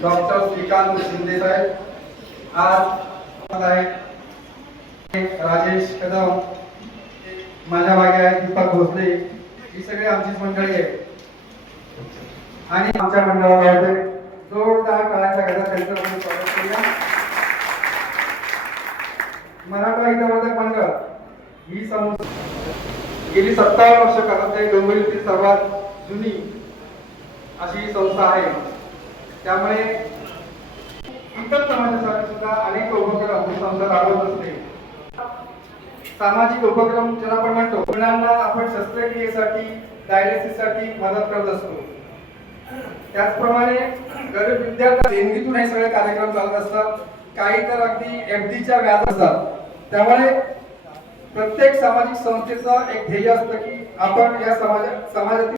Doctor Shrikant Shinde साहेब आज आहेत राजेश कदम माझ्या मागे आहे दीपक भोसले ही सगळी आमचीच मंडळी आहे आणि आमच्या मंडळाला होते जोरदार काळाच्या घरात त्यांचं स्वागत करूया. मराठा हितवर्धक मंडळ ही संस्था गेली सत्तावन्न वर्ष करत आहे. डोंबिवलीतील सर्वात जुनी अशी ही संस्था आहे. त्यामुळे इतर समाजासाठी सुद्धा अनेक उपक्रम ही संस्था राबवत असते. सामाजिक उपक्रम ज्याला आपण म्हणतो मुलांना आपण शस्त्रक्रियेसाठी डायलिसिससाठी मदत करत असतो. त्याचप्रमाणे गरीब विद्यार्थी देणगीतून हे सगळे कार्यक्रम चालत असतात. काही तर अगदी एफडीच्या व्याज असतात. त्यामुळे प्रत्येक सामाजिक संस्थेचं एक ध्येय असतं की आपण या समाजा समाजातील